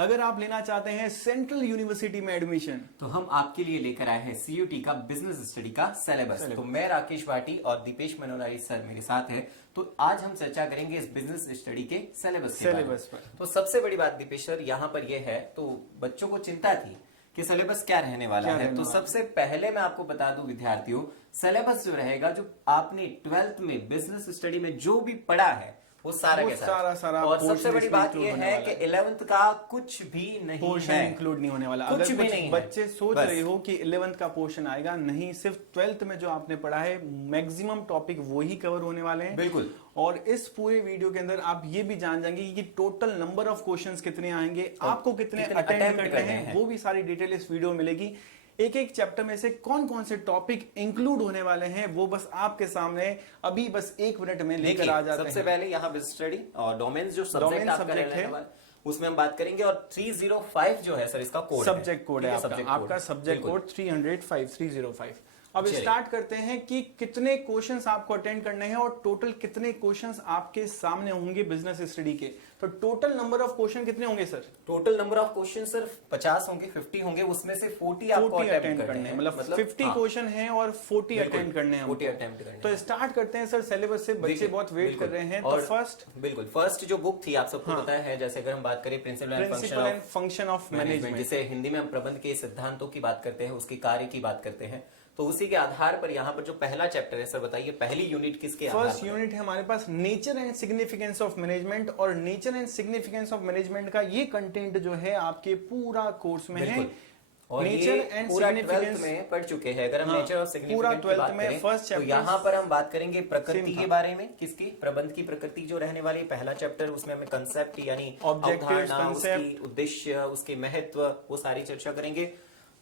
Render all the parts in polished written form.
अगर आप लेना चाहते हैं सेंट्रल यूनिवर्सिटी में एडमिशन, तो हम आपके लिए लेकर आए हैं सीयूटी का बिजनेस स्टडी का सिलेबस। तो मैं राकेश भाटी और दीपेश मनोरारी सर मेरे साथ हैं। तो आज हम चर्चा करेंगे इस बिजनेस स्टडी के सिलेबस पर। तो सबसे बड़ी बात दीपेश सर यहाँ पर यह है, तो बच्चों को चिंता थी कि सिलेबस क्या रहने वाला है। तो सबसे पहले मैं आपको बता दूं विद्यार्थियों, सिलेबस जो रहेगा, जो आपने 12th में बिजनेस स्टडी में जो भी पढ़ा है वो सारा के सारा। और सबसे बड़ी बात यह है कि 11th का कुछ भी नहीं पोर्शन है, इंक्लूड नहीं होने वाला। कुछ अगर भी कुछ नहीं बच्चे सोच रहे हो कि 11th का पोर्शन आएगा, नहीं, सिर्फ 12th में जो आपने पढ़ा है मैक्सिमम टॉपिक वही कवर होने वाले हैं। बिल्कुल। और इस पूरे वीडियो के अंदर आप ये भी जान जाएंगे कि टोटल नंबर ऑफ क्वेश्चंस कितने आएंगे, आपको कितने अटेम्प्ट करने हैं, वो भी सारी डिटेल इस वीडियो में मिलेगी। एक एक चैप्टर में से कौन कौन से टॉपिक इंक्लूड होने वाले हैं वो बस आपके सामने अभी बस 1 मिनट में लेकर आ जाते हैं। सबसे पहले यहाँ बिजनेस स्टडी और डोमेन्स जो सब्जेक्ट है उसमें हम बात करेंगे। और 305 जो है सर, इसका कोड सब्जेक्ट कोड है आपका सब्जेक्ट कोड 305। अब स्टार्ट करते हैं कि कितने क्वेश्चंस आपको अटेंड करने हैं और टोटल कितने क्वेश्चंस आपके सामने होंगे बिजनेस स्टडी के। तो टोटल नंबर ऑफ क्वेश्चन कितने होंगे sir? Total number of question सिर्फ 50 होंगे, 50 होंगे, उसमें से 40 आपको अटेम्प्ट करने हैं। मतलब 50 क्वेश्चन हैं और 40 अटेम्प्ट करने हैं। 40 अटेम्प्ट करने। तो स्टार्ट करते हैं सर सिलेबस से, बच्चे बहुत वेट कर रहे हैं। तो फर्स्ट जो बुक थी आप सबको पता है, जैसे अगर हम बात करें principle and function of management, जिसे हिंदी में हम प्रबंध के सिद्धांतों की बात करते हैं, उसके कार्य की बात करते हैं। तो उसी के आधार पर यहाँ पर जो पहला चैप्टर है सर, बताइए पहली यूनिट किसके आधार पर? फर्स्ट यूनिट है हमारे पास nature and significance of management. और nature and significance of management का ये कंटेंट जो है आपके पूरा कोर्स में है। और नेचर एंड सिग्निफिकेंस में पढ़ चुके हैं। अगर हम नेचर और सिग्निफिकेंस की बात करें तो यहाँ पर हम बात करेंगे प्रकृति के बारे में। किसकी? प्रबंध की प्रकृति जो रहने वाली पहला चैप्टर, उसमें हमें कंसेप्ट यानी अवधारणा, उसकी उद्देश्य, उसके महत्व, वो सारी चर्चा करेंगे।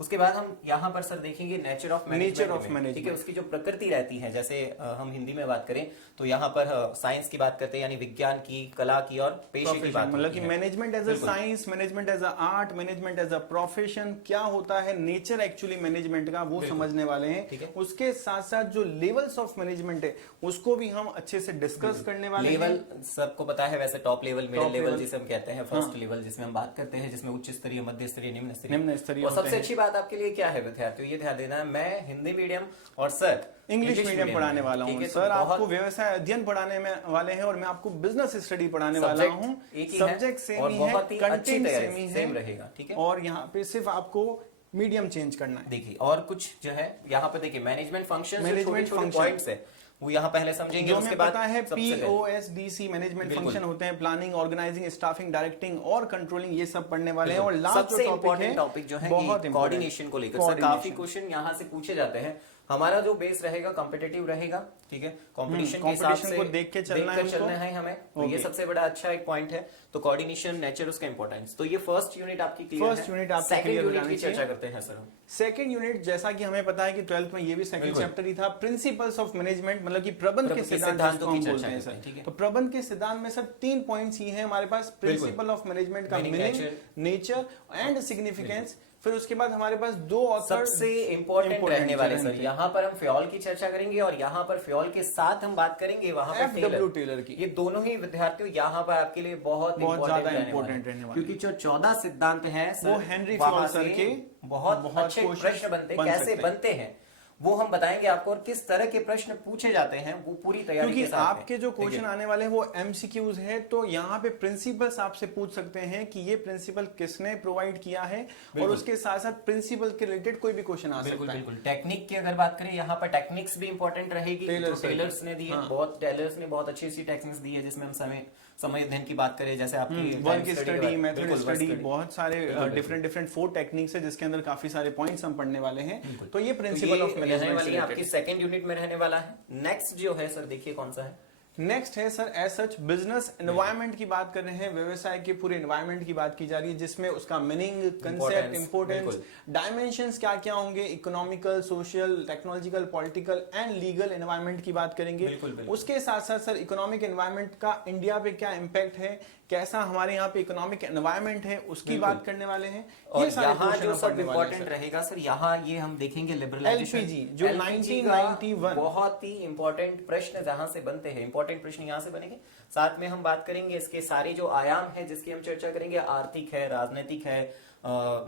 उसके बाद हम यहाँ पर सर देखेंगे नेचर ऑफ मैनेजमेंट। ठीक है, उसकी जो प्रकृति रहती है, जैसे हम हिंदी में बात करें तो यहाँ पर साइंस की बात करते हैं, यानी विज्ञान की, कला की और पेशे की बात, मतलब कि management as a science, management as a art, management as a profession, क्या होता है नेचर एक्चुअली मैनेजमेंट का, वो समझने वाले हैं। उसके साथ साथ जो लेवल्स ऑफ मैनेजमेंट है उसको भी हम अच्छे से डिस्कस करने वाले हैं। लेवल सबको पता है वैसे, टॉप लेवल, मिडिल लेवल जिसे हम कहते हैं, फर्स्ट लेवल जिसमें हम बात करते हैं, जिसमें उच्च स्तरीय, मध्य स्तरीय, निम्न स्तरीय। और सबसे अच्छी बात आपके लिए क्या है विद्यार्थियों, ये ध्यान देना है, मैं हिंदी मीडियम और सर इंग्लिश मीडियम पढ़ाने वाला हूँ। सर आपको व्यवसाय अध्ययन पढ़ाने में वाले हैं और मैं आपको बिजनेस स्टडी पढ़ाने वाला हूँ। सब्जेक्ट सेम ही है, कंटेंट सेम ही है रहेगा। ठीक है, और यहाँ पे सिर्फ आपको मीडियम चेंज करना है। देखिए, और कुछ जो है यहाँ पे देखिए मैनेजमेंट फंक्शन पॉइंट्स है वो यहाँ पहले समझेंगे। उसके बाद पता है POSDC मैनेजमेंट फंक्शन होते हैं, प्लानिंग, ऑर्गेनाइजिंग, स्टाफिंग, डायरेक्टिंग और कंट्रोलिंग, ये सब पढ़ने वाले हैं। और लास्ट जो टॉपिक जो है कोऑर्डिनेशन को लेकर सर काफी क्वेश्चन यहाँ से पूछे जाते हैं। हमारा जो बेस रहेगा कॉम्पिटिटिव रहेगा। ठीक है, कंपटीशन के हिसाब से देख के चलना है हमें। तो ये सबसे बड़ा अच्छा एक पॉइंट है। तो कोऑर्डिनेशन, नेचर, उसका इंपॉर्टेंस। तो ये फर्स्ट यूनिट आपकी क्लियर है। फर्स्ट यूनिट आपकी क्लियर हो जानी चाहिए। चर्चा करते हैं सर सेकंड यूनिट, जैसा कि हमें पता है कि 12th में ये भी सेकंड चैप्टर ही था, प्रिंसिपल्स ऑफ मैनेजमेंट, मतलब कि प्रबंध के सिद्धांत को हम बोलते हैं सर। तो प्रबंध के सिद्धांत में सर 3 पॉइंट्स ही हैं हमारे पास। प्रिंसिपल ऑफ मैनेजमेंट का मीनिंग, नेचर एंड सिग्निफिकेंस। फिर उसके बाद हमारे पास 2 ऑथर सबसे इंपॉर्टेंट रहने वाले सर। यहाँ पर हम फ्योल की चर्चा करेंगे और यहाँ पर फ्योल के साथ हम बात करेंगे वहां पर FW टेलर की। ये दोनों ही विद्यार्थियों यहाँ पर आपके लिए बहुत ज्यादा इंपॉर्टेंट रहने वाले, क्योंकि जो 14 सिद्धांत हैं वो हेनरी फ्योल सर के बहुत अच्छे प्रश्न कैसे बनते हैं वो हम बताएंगे आपको, और किस तरह के प्रश्न पूछे जाते हैं वो पूरी तैयारी के साथ। क्योंकि आपके जो क्वेश्चन आने वाले हैं वो MCQs है, तो यहाँ पे प्रिंसिपल्स आपसे पूछ सकते हैं कि ये प्रिंसिपल किसने प्रोवाइड किया है, और उसके साथ साथ प्रिंसिपल के रिलेटेड कोई भी क्वेश्चन आ सकता है। बिल्कुल। टेक्निक की अगर बात करें, यहाँ पर टेक्निक्स भी इंपॉर्टेंट रहेगी। टेलर्स ने दी है, टेलर्स ने बहुत अच्छी अच्छी टेक्निक्स दी है, जिसमें हम समय अध्ययन की बात करें, जैसे आपकी वर्क स्टडी, मेथड स्टडी, बहुत सारे डिफरेंट 4 टेक्निक्स है, जिसके अंदर काफी सारे पॉइंट्स हम पढ़ने वाले हैं। तो ये प्रिंसिपल ऑफ मैनेजमेंट आपकी सेकंड यूनिट में रहने वाला है। नेक्स्ट जो है सर, देखिए कौन सा है। नेक्स्ट है sir as such business environment की बात कर रहे हैं, व्यवसाय के पूरे एनवायरनमेंट की बात की जा रही है, जिसमें उसका मीनिंग, कंसेप्ट, इंपोर्टेंस, डायमेंशंस क्या क्या होंगे, economical, social, technological, political and legal environment की बात करेंगे। उसके साथ साथ सर इकोनॉमिक एनवायरनमेंट का इंडिया पे क्या इंपैक्ट है, कैसा हमारे यहाँ पे इकोनॉमिक एनवायरनमेंट है उसकी बात करने वाले हैं। और यहाँ जो सब इम्पोर्टेंट रहेगा सर, यहाँ ये हम देखेंगे लिबरलाइजेशन एलपीजी जो 1991 बहुत ही इंपॉर्टेंट प्रश्न जहां से बनते हैं, इंपॉर्टेंट प्रश्न यहाँ से बनेंगे। साथ में हम बात करेंगे इसके सारे जो आयाम है जिसकी हम चर्चा करेंगे, आर्थिक है, राजनीतिक है,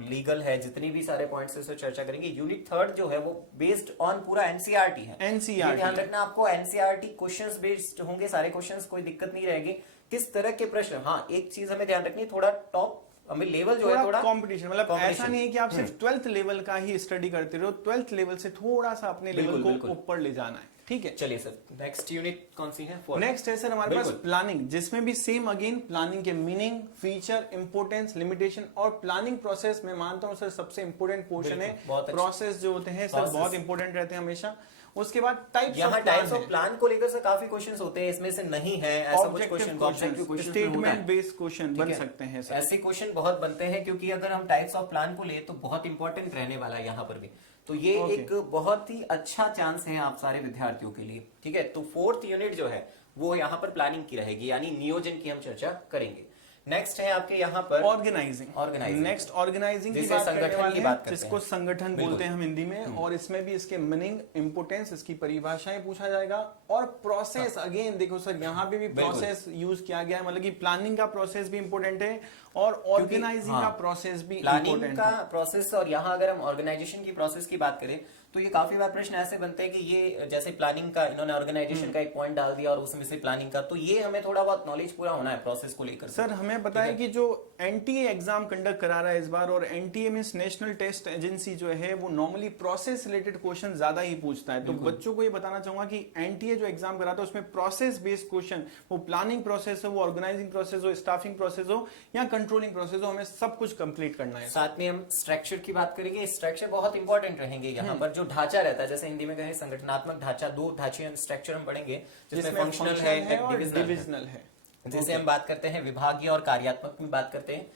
लीगल है, जितनी भी सारे पॉइंट्स है चर्चा करेंगे। यूनिट 3 जो है वो बेस्ड ऑन पूरा एनसीईआरटी है। एनसीईआरटी ध्यान रखना, आपको एनसीईआरटी क्वेश्चंस बेस्ड होंगे सारे क्वेश्चंस, कोई दिक्कत नहीं रहेगी। किस तरह के प्रश्न, हाँ एक चीज हमें ध्यान रखनी, थोड़ा टॉप हमें लेवल जो है थोड़ा कंपटीशन, मतलब ऐसा नहीं है कि आप सिर्फ 12th लेवल का ही स्टडी करते रहो, 12th लेवल से थोड़ा सा अपने लेवल को ऊपर ले जाना है। ठीक है, चलिए सर नेक्स्ट यूनिट कौन सी है? नेक्स्ट है सर हमारे पास प्लानिंग, जिसमें भी सेम अगेन प्लानिंग के मीनिंग, फीचर, इंपोर्टेंस, लिमिटेशन और प्लानिंग प्रोसेस। मैं मानता हूं सर सबसे इंपोर्टेंट पोर्शन है। प्रोसेस जो होते हैं सर बहुत इंपोर्टेंट रहते हैं हमेशा। उसके बाद टाइप्स ऑफ प्लान को लेकर से काफी क्वेश्चंस होते हैं, इसमें से नहीं है ऐसा कुछ क्वेश्चन, स्टेटमेंट बेस्ड क्वेश्चन बन सकते हैं सर। ऐसे क्वेश्चन बहुत बनते हैं, क्योंकि अगर हम टाइप्स ऑफ प्लान को ले तो बहुत इंपॉर्टेंट रहने वाला है यहाँ पर भी। तो ये एक बहुत ही अच्छा चांस है आप सारे विद्यार्थियों के लिए। ठीक है, तो 4th यूनिट जो है वो यहाँ पर प्लानिंग की रहेगी, यानी नियोजन की हम चर्चा करेंगे। नेक्स्ट है आपके यहाँ पर ऑर्गेनाइजिंग। नेक्स्ट ऑर्गेनाइजिंग की बात करने वाले हैं, जिसको संगठन बोलते हैं हम हिंदी में, और इसमें भी इसके मीनिंग, इंपोर्टेंस, इसकी परिभाषाएं पूछा जाएगा। और प्रोसेस अगेन देखो सर, यहाँ पे भी प्रोसेस यूज किया गया है, मतलब कि प्लानिंग का प्रोसेस भी इंपोर्टेंट है और ऑर्गेनाइजिंग का प्रोसेस भी प्लानिंग का प्रोसेस। और यहाँ अगर हम ऑर्गेनाइजेशन की प्रोसेस की बात करें तो ये काफी बार प्रश्न ऐसे बनते हैं कि ये जैसे प्लानिंग का इन्होंने ऑर्गेनाइजेशन का एक पॉइंट डाल दिया और उसमें से प्लानिंग का, तो ये हमें थोड़ा बहुत नॉलेज पूरा होना है प्रोसेस को लेकर। सर हमें पता है कि जो एनटीए एग्जाम कंडक्ट करा रहा है इस बार, और NTA means National Test Agency जो है, वो नॉर्मली प्रोसेस रिलेटेड क्वेश्चन ज्यादा ही पूछता है। तो बच्चों को ये बताना चाहूंगा कि एनटीए जो एग्जाम कराता है उसमें प्रोसेस बेस्ड क्वेश्चन, वो प्लानिंग प्रोसेस हो, वो ऑर्गेनाइजिंग प्रोसेस हो, स्टाफिंग प्रोसेस हो या कंट्रोलिंग प्रोसेस हो, हमें सब कुछ कंप्लीट करना है। साथ में हम स्ट्रक्चर की बात करेंगे। स्ट्रक्चर बहुत इंपॉर्टेंट रहेंगे यहाँ पर। जो ढांचा रहता है, जैसे हिंदी में कहें संगठनात्मक ढांचा, 2 ढांचे स्ट्रक्चर हम पढ़ेंगे, जिसमें फंक्शनल है और डिविजनल है। जैसे हम बात करते हैं विभागीय और कार्यात्मक में बात करते हैं।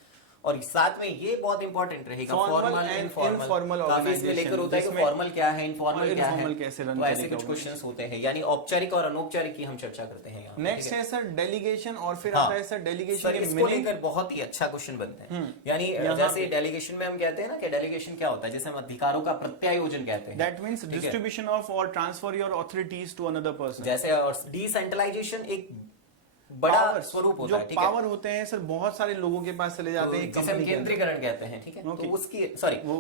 और साथ में ये बहुत इंपॉर्टेंट रहेगा फॉर्मल एंड इनफॉर्मल। काफी इसमें लेकर होता है कि फॉर्मल क्या है, इनफॉर्मल क्या है, तो ऐसे कुछ क्वेश्चंस होते हैं, यानी औपचारिक और अनौपचारिक की हम चर्चा करते हैं यहाँ। नेक्स्ट है सर डेलीगेशन, और फिर आता है सर डेलीगेशन के इसको लेकर बहुत ही अच्छा क्वेश्चन बनते हैं। यानी जैसे डेलीगेशन में हम कहते हैं ना कि डेलीगेशन क्या होता है, जैसे हम अधिकारों का प्रत्यायोजन कहते हैं। दैट मींस डिस्ट्रीब्यूशन ऑफ और transfer your authorities to another person. जैसे और डिसेंट्रलाइजेशन एक बड़ा स्वरूप होता है। पावर होते हैं सर, बहुत सारे लोगों के पास चले जाते हैं, जिसे हम केंद्रीकरण कहते हैं। ठीक है, तो उसकी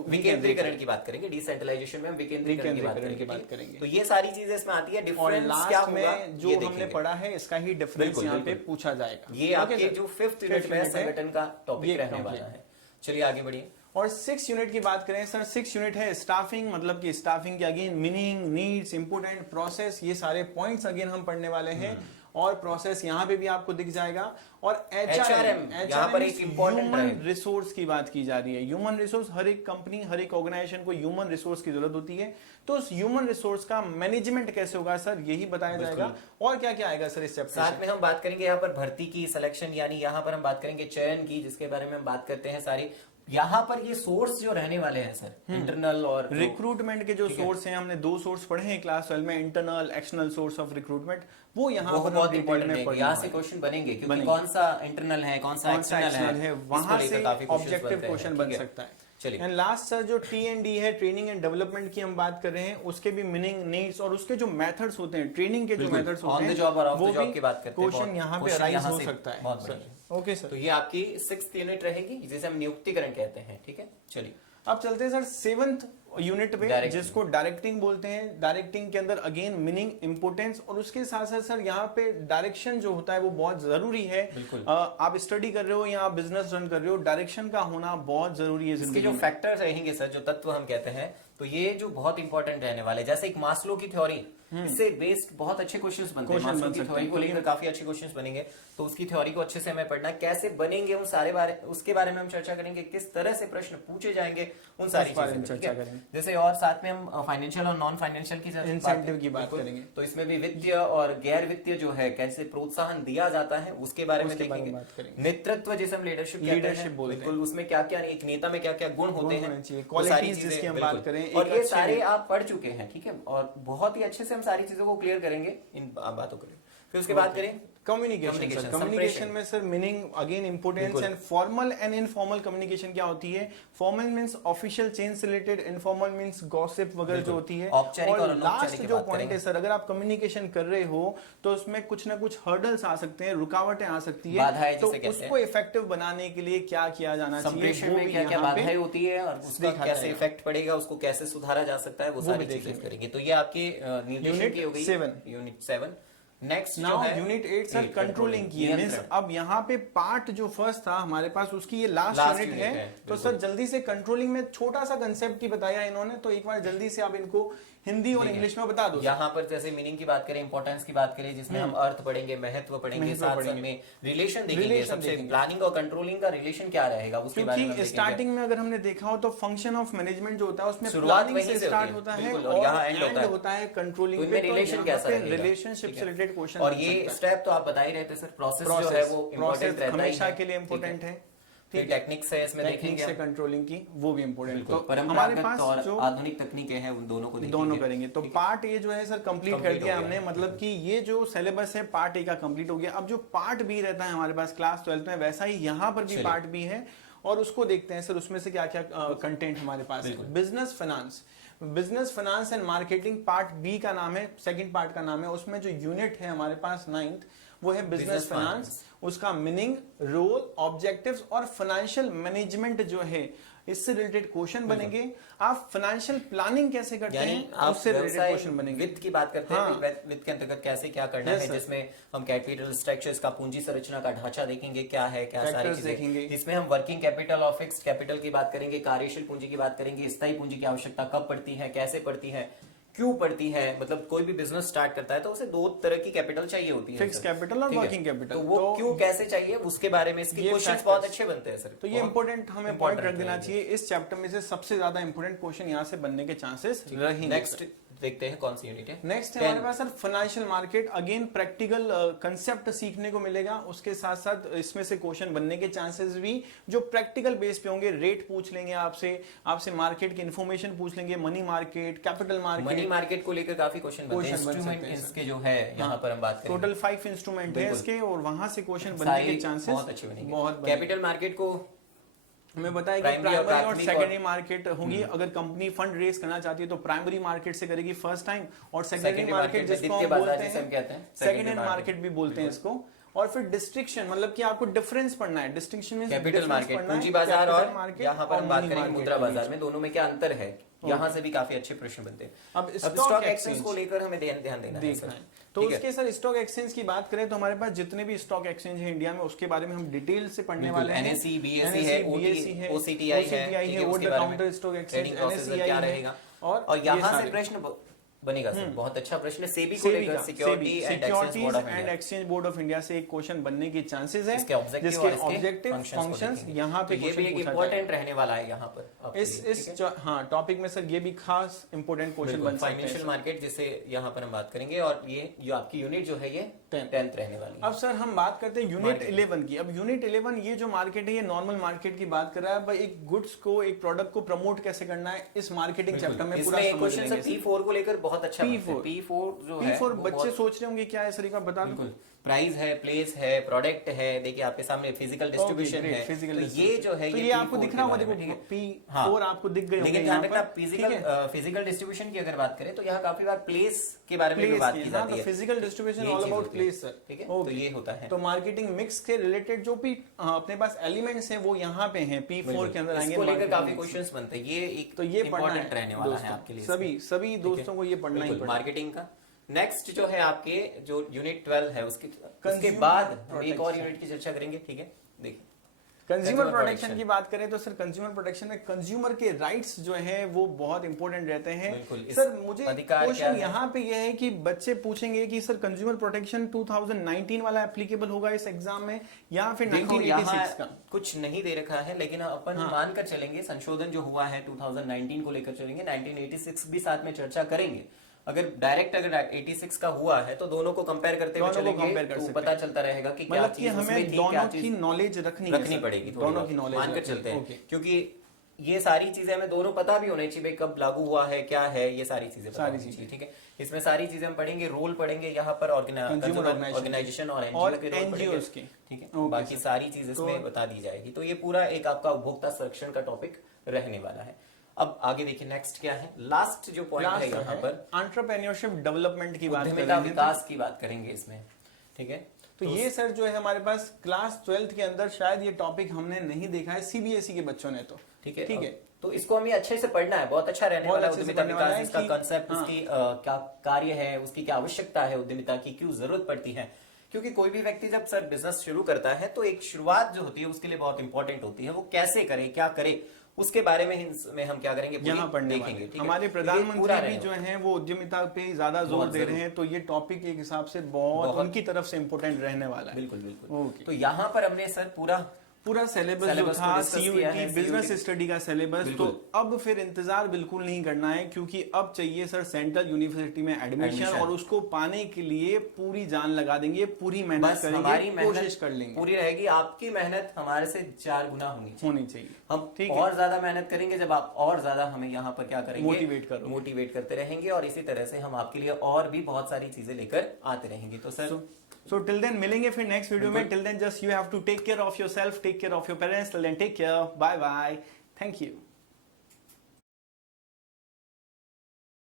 विकेंद्रीकरण की बात करेंगे। डिसेंट्रलाइजेशन में हम विकेंद्रीकरण की बात करेंगे। तो ये सारी चीजें इसमें आती है। डिफरेंस क्या होगा जो हमने पढ़ा है, इसका ही डिफरेंस यहाँ पे पूछा जाएगा। ये आपके जो 5th यूनिट में संगठन का टॉपिक रहने वाला है। चलिए आगे बढ़िए। और 6 यूनिट की बात करें सर, 6 यूनिट है स्टाफिंग, मतलब कि स्टाफिंग के again meaning, needs, important, process, ये सारे पॉइंट्स अगेन हम पढ़ने वाले हैं। और प्रोसेस यहाँ पे भी आपको दिख जाएगा। और एचआरएम यहाँ पर एक ह्यूमन रिसोर्स की बात की जा रही है। ह्यूमन रिसोर्स, हर एक कंपनी, हर एक ऑर्गेनाइजेशन को ह्यूमन रिसोर्स की जरूरत होती है। तो उस ह्यूमन रिसोर्स का मैनेजमेंट कैसे होगा सर, यही बताया जाएगा। और क्या क्या आएगा सर इस चैप्टर साथ में हम बात करेंगे यहाँ पर भर्ती की, सिलेक्शन, यानी यहाँ पर हम बात करेंगे चयन की, जिसके बारे में हम बात करते हैं सारी। यहाँ पर ये सोर्स जो रहने वाले हैं सर, इंटरनल और रिक्रूटमेंट के जो सोर्स हैं, हमने 2 सोर्स पढ़े हैं क्लास 12 में, internal, external source of recruitment, वो यहाँ पर बहुत इंपॉर्टेंट है। यहाँ से क्वेश्चन बनेंगे, क्योंकि कौन सा इंटरनल है, कौन सा एक्सटर्नल है, वहां से ऑब्जेक्टिव क्वेश्चन बन सकता है। चलिए लास्ट सर जो T&D है, ट्रेनिंग एंड डेवलपमेंट की हम बात कर रहे हैं, उसके भी मीनिंग, नीड्स और उसके जो मेथड्स होते हैं, ट्रेनिंग के जो मेथड्स होते हैं, वो भी की बात करते हैं। क्वेश्चन यहाँ पे अराइज हो सकता है। ओके सर, तो ये आपकी 6th यूनिट रहेगी, जिसे हम नियुक्तिकरण कहते हैं। ठीक है, चलिए अब चलते हैं सर 7th यूनिट पे, जिसको डायरेक्टिंग बोलते हैं। डायरेक्टिंग के अंदर अगेन मीनिंग, इंपोर्टेंस, और उसके साथ साथ सर यहाँ पे डायरेक्शन जो होता है वो बहुत जरूरी है। आप स्टडी कर रहे हो या आप बिजनेस रन कर रहे हो, डायरेक्शन का होना बहुत जरूरी है। इसके जो फैक्टर्स रहेंगे सर, जो तत्व हम कहते हैं, तो ये जो बहुत इंपॉर्टेंट रहने वाले, जैसे एक मास्लो की थ्योरी, इससे बेस्ड बहुत अच्छे क्वेश्चंस बनते हैं। मास्लो की थ्योरी को लेकर काफी अच्छे क्वेश्चंस बनेंगे, तो उसकी थ्योरी को अच्छे से हमें पढ़ना, कैसे बनेंगे उन सारे बारे, उसके बारे में हम चर्चा करेंगे, किस तरह से प्रश्न पूछे जाएंगे, उन सारी चीजों पर चर्चा करेंगे। जैसे और साथ में हम फाइनेंशियल और नॉन फाइनेंशियल की इंसेंटिव की बात करेंगे, तो इसमें भी वित्तीय और गैर वित्तीय जो है, कैसे प्रोत्साहन दिया जाता है, उसके बारे में देखेंगे। नेतृत्व, जिसे हम लीडरशिप बोलते हैं, उसमें क्या क्या, एक नेता में क्या क्या गुण होते हैं, क्वालिटीज जिसकी हम बात करें, और ये सारे आप पढ़ चुके हैं। ठीक है, और बहुत ही अच्छे से हम सारी चीजों को क्लियर करेंगे इन बातों को। फिर उसके बाद करें कम्युनिकेशन में sir meaning again importance and formal and informal communication क्या होती है। फॉर्मल मींस ऑफिशियल चेन से रिलेटेड, इनफॉर्मल मींस गॉसिप वगैरह जो होती है। और लास्ट जो पॉइंट है सर, अगर आप कम्युनिकेशन कर रहे हो तो उसमें कुछ ना कुछ हर्डल्स आ सकते हैं, रुकावटें आ सकती है, तो उसको इफेक्टिव बनाने के लिए क्या किया जाना चाहिए, वो भी क्या बाधाएं होती है और उसका कैसे इफेक्ट पड़ेगा, उसको कैसे सुधारा जा सकता है, वो सारी चीजें करेंगे। तो ये आपके unit 7। Next now unit 8 sir controlling की है। मींस अब यहाँ पे पार्ट जो फर्स्ट था हमारे पास उसकी ये लास्ट यूनिट है। तो सर जल्दी से कंट्रोलिंग में छोटा सा कंसेप्ट ही बताया इन्होंने, तो एक बार जल्दी से आप इनको हिंदी और इंग्लिश में बता दो। यहाँ पर जैसे मीनिंग की बात करें, इंपॉर्टेंस की बात करें, जिसमें हम अर्थ पढ़ेंगे, महत्व पढ़ेंगे, साथ में रिलेशन देखेंगे। सबसे प्लानिंग और कंट्रोलिंग का रिलेशन क्या रहेगा उसके बारे में। स्टार्टिंग में अगर हमने देखा हो तो फंक्शन ऑफ मैनेजमेंट जो होता है उसमें प्लानिंग से स्टार्ट होता है और यहाँ एंड होता है कंट्रोलिंग पे। रिलेशन कैसा है, रिलेशनशिप से रिलेटेड क्वेश्चन। और ये स्टेप तो आप बता ही रहे थे सर, प्रोसेस जो है वो इंपॉर्टेंट रहता है, हमेशा के लिए इंपॉर्टेंट है। टेक्निक्स है इसमें देखेंगे, से कंट्रोलिंग की वो भी इंपॉर्टेंट। तो हमारे पास जो आधुनिक तकनीकें हैं उन दोनों को दोनों करेंगे। तो पार्ट ए जो है सर कंप्लीट कर दिया हमने, मतलब कि ये जो सिलेबस है पार्ट ए का कंप्लीट हो गया। अब जो पार्ट बी रहता है हमारे पास क्लास 12 में, वैसा ही यहाँ पर भी पार्ट बी है और उसको देखते हैं सर उसमें से क्या क्या कंटेंट हमारे पास है। Business finance and marketing part B का नाम है, सेकंड पार्ट का नाम है। उसमें जो यूनिट है हमारे पास 9th वो है बिजनेस फाइनेंस। उसका मीनिंग, रोल, ऑब्जेक्टिव्स और फाइनेंशियल मैनेजमेंट जो है इससे रिलेटेड क्वेश्चन बनेंगे। आप फाइनेंशियल प्लानिंग कैसे करते हैं उससे रिलेटेड क्वेश्चन बनेंगे। वित्त की बात करते हैं, वित्त के अंतर्गत कैसे क्या करना है, जिसमें हम कैपिटल स्ट्रक्चर्स का, पूंजी संरचना का ढांचा देखेंगे, क्या है, क्या सारी चीजें देखेंगे। इसमें हम वर्किंग कैपिटल और फिक्स्ड कैपिटल की बात करेंगे, कार्यशील पूंजी की बात करेंगे, स्थायी पूंजी की आवश्यकता कब पड़ती है, कैसे पड़ती है, क्यों पड़ती है। मतलब कोई भी बिजनेस स्टार्ट करता है तो उसे 2 तरह की कैपिटल चाहिए होती है, फिक्स कैपिटल और वर्किंग कैपिटल। तो वो क्यों कैसे चाहिए उसके बारे में इसके क्वेश्चंस बहुत अच्छे बनते हैं सर। तो ये इंपॉर्टेंट हमें पॉइंट रख देना चाहिए। इस चैप्टर में से सबसे ज्यादा इंपॉर्टेंट क्वेश्चन यहाँ से बनने के चांसेस रहेंगे। नेक्स्ट देखते हैं कौन सी यूनिट है। नेक्स्ट है हमारे पास sir financial market. Again practical concept सीखने को मिलेगा, उसके साथ साथ इसमें से क्वेश्चन बनने के चांसेस भी जो प्रैक्टिकल बेस पे होंगे। रेट पूछ लेंगे आपसे मार्केट की इन्फॉर्मेशन पूछ लेंगे, money market, capital market. Money market को लेकर काफी क्वेश्चन बनते हैं। इंस्ट्रूमेंट इसके जो है यहाँ पर हम बात करें, टोटल 5 इंस्ट्रूमेंट है इसके और वहां से क्वेश्चन बनने के चांसेस बहुत अच्छे बनेंगे। कैपिटल मार्केट को हमें बताया कि प्राइमरी और सेकेंडरी मार्केट होगी। अगर कंपनी फंड रेज करना चाहती है तो प्राइमरी मार्केट से करेगी फर्स्ट टाइम, और सेकेंडरी मार्केट जिसको हम बोलते हैं सेकेंड हैंड मार्केट भी बोलते हैं इसको। और फिर डिस्ट्रिक्शन, मतलब कि आपको डिफरेंस पढ़ना है। डिस्टिंक्शन में कैपिटल मार्केट, पूंजी बाजार और यहाँ पर हम बात करेंगे मुद्रा बाजार में, दोनों में क्या अंतर है, यहाँ से भी काफी अच्छे प्रश्न बनते हैं। अब स्टॉक एक्सचेंज को लेकर हमें ध्यान देना है। तो उसके सर स्टॉक एक्सचेंज की बात करें तो हमारे पास जितने भी स्टॉक एक्सचेंज है इंडिया में उसके बारे में हम डिटेल से पढ़ने वाले हैं। NSE, BSE है, OCTI है, over the counter stock exchange, क्या रहेगा। और यहाँ से प्रश्न बनेगा सर, बहुत अच्छा प्रश्न। सेबी को लेकर, securities and exchange board of India से एक क्वेश्चन बनने के चांसेस है, जिसके ऑब्जेक्टिव फंक्शंस यहाँ पे ये भी एक इंपॉर्टेंट रहने वाला है यहाँ पर इस टॉपिक में सर। ये भी खास इंपॉर्टेंट क्वेश्चन बन सकते हैं। फाइनेंशियल मार्केट जिसे यहाँ पर हम बात करेंगे, और ये जो आपकी यूनिट जो है ये 10th रहने वाली है। अब सर हम बात करते हैं यूनिट 11 की। अब यूनिट 11 ये जो मार्केट है ये नॉर्मल मार्केट की बात कर रहा है। एक गुड्स को, एक प्रोडक्ट को प्रमोट कैसे करना है इस मार्केटिंग चैप्टर में पूरा समझ लेंगे। P4 को लेकर बहुत अच्छा P4 जो है, P4 बच्चे सोच रहे होंगे क्या है सर, एक बार बता दो। प्राइस है, प्लेस है, प्रोडक्ट है, देखिए आपके सामने फिजिकल डिस्ट्रीब्यूशन है। तो ये जो है ये आपको दिख रहा होगा, देखो P4 आपको दिख गए होंगे। लेकिन जहां तक आप फिजिकल डिस्ट्रीब्यूशन की अगर बात करें तो यहाँ काफी बार प्लेस के बारे में बात की जाती है। Physical distribution all about place sir, ठीक है। तो ये होता है। तो मार्केटिंग मिक्स के रिलेटेड जो भी अपने पास एलिमेंट्स हैं वो यहाँ पे हैं, P4 के अंदर आएंगे। इसको लेकर काफी क्वेश्चंस बनते हैं। ये एक तो ये इंपॉर्टेंट रहने वाला है आपके लिए, सभी दोस्तों को ये पढ़ना ही पड़ेगा मार्केटिंग का। नेक्स्ट जो है आपके जो यूनिट 12 है उसके बाद हम एक और यूनिट की चर्चा करेंगे, ठीक है। देखिए कंज्यूमर प्रोटेक्शन की बात करें तो सर कंज्यूमर प्रोटेक्शन में कंज्यूमर के राइट्स जो है वो बहुत इंपॉर्टेंट रहते हैं। सर मुझे क्वेश्चन यहाँ पे ये है कि बच्चे पूछेंगे कि सर कंज्यूमर प्रोटेक्शन 2019 वाला एप्लीकेबल होगा इस एग्जाम में या फिर 1986 का? कुछ नहीं दे रखा है, लेकिन अपन मानकर चलेंगे संशोधन जो हुआ है 2019 को लेकर चलेंगे, 1986 भी साथ में चर्चा करेंगे। अगर 86 का हुआ है तो दोनों को कंपेयर करते हुए चलेंगे तो पता चलता रहेगा कि क्या चीज हमें दोनों की नॉलेज रखनी पड़ेगी, दोनों की नॉलेज मानकर चलते हैं। क्योंकि ये सारी चीजें हमें दोनों पता भी होने चाहिए, भाई कब लागू हुआ है, क्या है, ये सारी चीजें पता होनी चाहिए, ठीक है। इसमें सारी चीजें हम पढ़ेंगे, रोल पढ़ेंगे यहाँ पर ऑर्गेनाइजेशन और एनजीओ के, ठीक है। बाकी सारी चीज इसमें बता दी जाएगी। तो ये पूरा एक आपका उपभोक्ता संरक्षण का टॉपिक रहने वाला है। अब आगे देखिए नेक्स्ट क्या है, लास्ट जो पॉइंट है यहाँ पर एंटरप्रेन्योरशिप डेवलपमेंट की बात करेंगे, विकास की बात करेंगे इसमें, ठीक है। तो ये सर जो है हमारे पास क्लास 12th के अंदर शायद ये टॉपिक हमने नहीं देखा है सीबीएसई के बच्चों ने, तो ठीक है, ठीक है। तो इसको हमें अच्छे से पढ़ना है, बहुत अच्छा रहने वाला है उद्यमिता विकास, इसका कंसेप्ट, इसकी क्या कार्य है, उसकी क्या आवश्यकता है, उद्यमिता की क्यों जरूरत पड़ती है। क्योंकि कोई भी व्यक्ति जब सर बिजनेस शुरू करता है तो एक शुरुआत जो होती है उसके लिए बहुत इंपॉर्टेंट होती है, वो कैसे करे, क्या करे, उसके बारे में हम क्या करेंगे, यहाँ पढ़ने देखेंगे। हमारे प्रधानमंत्री भी जो हैं वो उद्यमिता पे ज्यादा जोर दे रहे हैं, तो ये टॉपिक एक हिसाब से बहुत उनकी तरफ से इम्पोर्टेंट रहने वाला है। बिल्कुल बिल्कुल। तो यहाँ पर हमने सर पूरा सिलेबस जो था सीयूईटी बिजनेस स्टडी का सिलेबस, तो अब फिर इंतजार बिल्कुल नहीं करना है, क्योंकि अब चाहिए सर सेंट्रल यूनिवर्सिटी में एडमिशन, और उसको पाने के लिए पूरी जान लगा देंगे, पूरी मेहनत करेंगे, कोशिश कर लेंगे, पूरी रहेगी। आपकी मेहनत हमारे से 4 गुना होनी चाहिए। हम और ज्यादा मेहनत करेंगे जब आप और ज्यादा हमें यहाँ पर क्या करेंगे, मोटिवेट करते रहेंगे, और इसी तरह से हम आपके लिए और भी बहुत सारी चीजें लेकर आते रहेंगे। तो सर So till then मिलेंगे फिर नेक्स्ट वीडियो में। Till then just you have to take care of yourself, take care of your parents. Till then take care. Bye bye. Thank you.